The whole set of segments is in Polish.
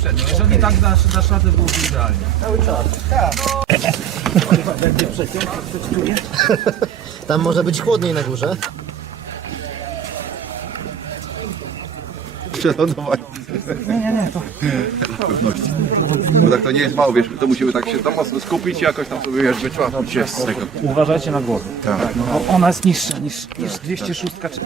przednią. Jeżeli tak dasz, dasz radę, byłoby idealnie. Tam może być chłodniej na górze. Przelądowanie. Nie, nie, nie, to... Bo tak to nie jest mało, wiesz, to musimy tak się tam mocno skupić i jakoś tam sobie, wiesz, wyciągnąć się z tego. Uważajcie na głowę. Tak. O, ona jest niższa niż, niż 206. Czy...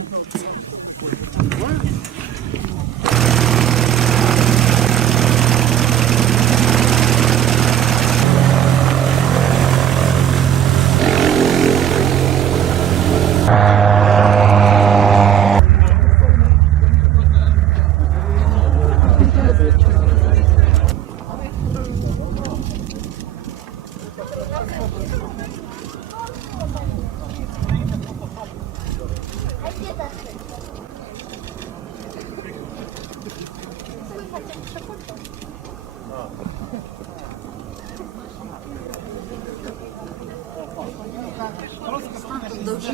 Dobrze.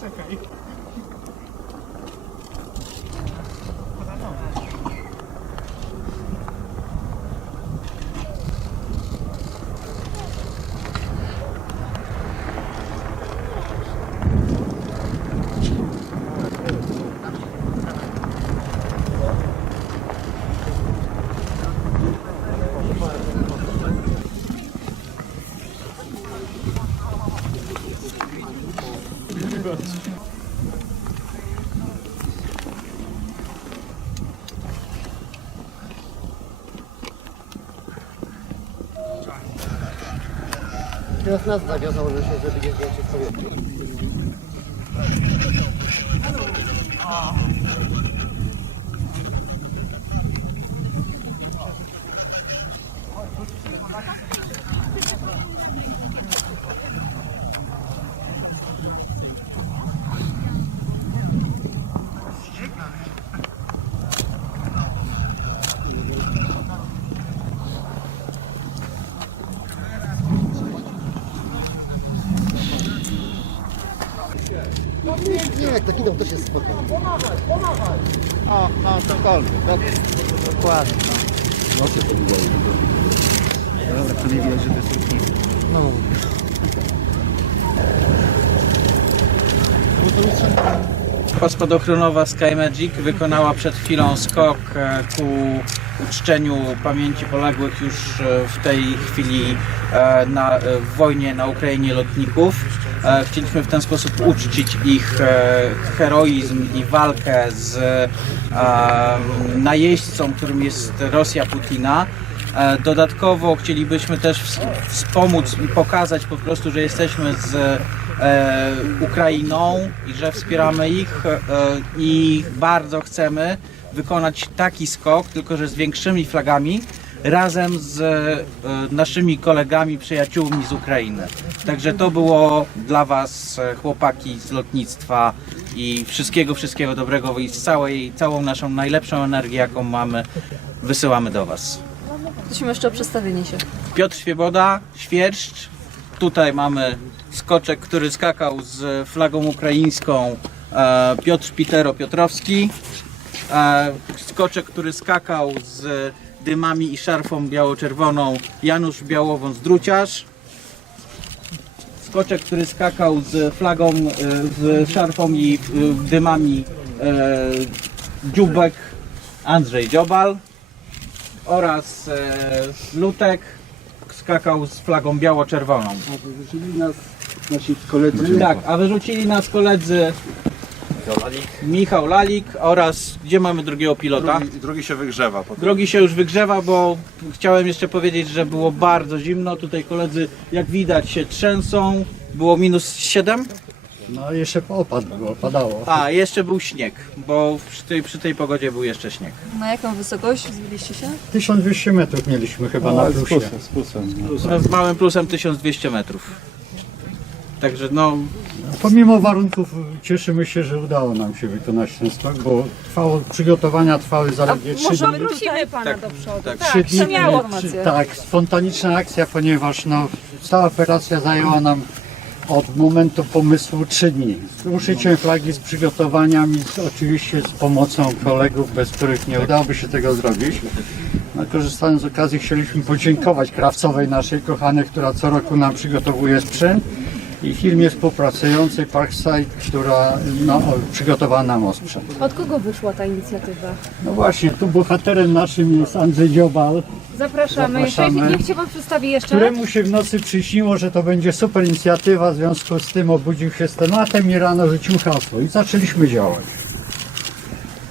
Czekaj. Teraz nas zawiozą, że się zrobili zdjęcie w powietrzu. Nie, jak tak idą, to się spoko. O, no cokolwiek. Dobrze. Dokładnie. Dobra, to nie widać, żeby są No. Grupa spadochronowa Sky Magic wykonała przed chwilą skok e, ku uczczeniu pamięci poległych już e, w tej chwili e, na, w wojnie na Ukrainie lotników. Chcieliśmy w ten sposób uczcić ich heroizm i walkę z najeźdźcą, którym jest Rosja Putina. E, Dodatkowo chcielibyśmy też ws- wspomóc i pokazać po prostu, że jesteśmy z e, Ukrainą i że wspieramy ich e, i bardzo chcemy wykonać taki skok, tylko że z większymi flagami razem z naszymi kolegami, przyjaciółmi z Ukrainy. Także to było dla Was chłopaki z lotnictwa i wszystkiego, wszystkiego dobrego i z całej, całą naszą najlepszą energię, jaką mamy, wysyłamy do Was. Prosimy jeszcze o przedstawienie się. Piotr Świeboda, Świerszcz. Tutaj mamy skoczek, który skakał z flagą ukraińską. e, Piotr Pitero Piotrowski. E, Skoczek, który skakał z dymami i szarfą biało-czerwoną. Janusz Białowąs-Druciarz. Skoczek, który skakał z flagą, e, z szarfą i dymami. Dziubek Andrzej Dziobal oraz e, Lutek skakał z flagą biało-czerwoną. Wyrzucili nas nasi koledzy. Tak, a wyrzucili nas koledzy Michał Lalik oraz gdzie mamy drugiego pilota? Drugi, drugi się wygrzewa. potem. Drogi się już wygrzewa, bo chciałem jeszcze powiedzieć, że było bardzo zimno. Tutaj koledzy, jak widać, się trzęsą. Było minus 7, No jeszcze opad było, padało. a jeszcze był śnieg, bo przy tej, przy tej pogodzie był jeszcze śnieg. Na jaką wysokość zbiliście się? 1200 metrów mieliśmy chyba na plusie. No, z małym plusem 1200 metrów. Także no, Pomimo warunków cieszymy się, że udało nam się wykonać ten skok, bo trwało, przygotowania trwały zaledwie 3 dni. Prosimy pana Tak, do przodu. tak. Tak, Trzy dni, śmiało. trzy- tak, spontaniczna akcja, ponieważ no, cała operacja zajęła nam od momentu pomysłu. Z uszyciem flagi, z przygotowaniami, z, oczywiście z pomocą kolegów, bez których nie udałoby się tego zrobić. No, korzystając z okazji chcieliśmy podziękować krawcowej naszej kochanej, która co roku nam przygotowuje sprzęt i firmie współpracującej Parkside, która no, przygotowała nam osprzęt. Od kogo wyszła ta inicjatywa? No właśnie, tu bohaterem naszym jest Andrzej Dziobal, Zapraszamy. Zapraszamy. Niech się Pan przedstawi jeszcze. któremu się w nocy przyśniło, że to będzie super inicjatywa, w związku z tym obudził się z tematem i rano rzucił hasło i zaczęliśmy działać.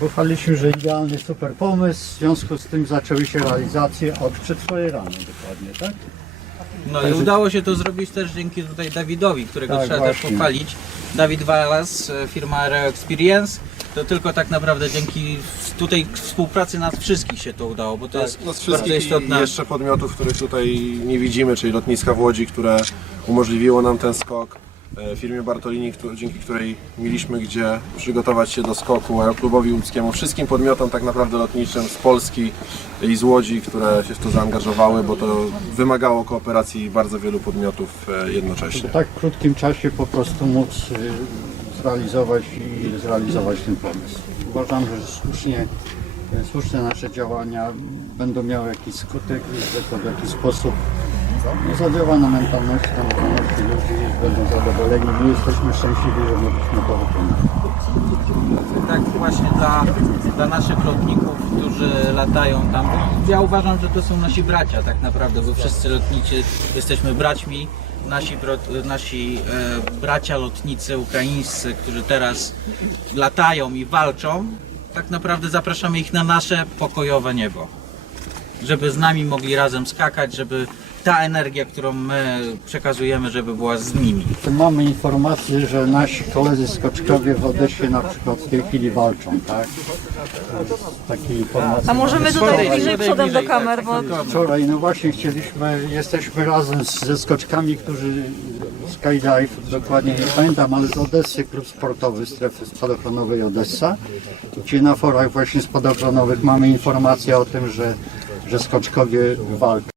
Uchwaliliśmy, że idealny super pomysł, w związku z tym zaczęły się realizacje od przedwczoraj rano dokładnie, tak? No i udało się to zrobić też dzięki tutaj Dawidowi, którego Tak, trzeba właśnie. też pochwalić. Dawid Walas, e, firma Aero Experience. To tylko tak naprawdę dzięki tutaj współpracy nas wszystkich się to udało, bo to jest No z bardzo wszystkich i istotne. jeszcze podmiotów, których tutaj nie widzimy, czyli lotniska w Łodzi, które umożliwiło nam ten skok. E, Firmie Bartolini, dzięki której mieliśmy gdzie przygotować się do skoku, Aeroklubowi Łódzkiemu, wszystkim podmiotom tak naprawdę lotniczym z Polski i z Łodzi, które się w to zaangażowały, bo to wymagało kooperacji bardzo wielu podmiotów e, jednocześnie. W tak krótkim czasie po prostu móc y, zrealizować i zrealizować ten pomysł. Uważam, że słusznie, słuszne nasze działania będą miały jakiś skutek że to w jakiś sposób no, zadziała na mentalność, na mentalności ludzi, będą zadowoleni. My jesteśmy szczęśliwi, że mogliśmy to wykonać. tak właśnie dla, dla naszych lotników, którzy latają tam. Ja uważam, że to są nasi bracia tak naprawdę, bo wszyscy lotnicy jesteśmy braćmi. Nasi, nasi e, bracia lotnicy ukraińscy, którzy teraz latają i walczą, tak naprawdę zapraszamy ich na nasze pokojowe niebo. Żeby z nami mogli razem skakać, żeby ta energia, którą my przekazujemy, żeby była z nimi. Mamy informację, że nasi koledzy skoczkowie w Odessie na przykład w tej chwili walczą, tak? Takie informacje. A możemy tutaj bliżej przodem do bliżej, kamer, tak, bo tak. Wczoraj, no właśnie chcieliśmy, jesteśmy razem z, ze skoczkami, którzy skydive, dokładnie nie pamiętam, ale z Odessy, klub sportowy strefy spadochronowej Odessa, gdzie na forach właśnie spadochronowych mamy informację o tym, że, że skoczkowie walczą.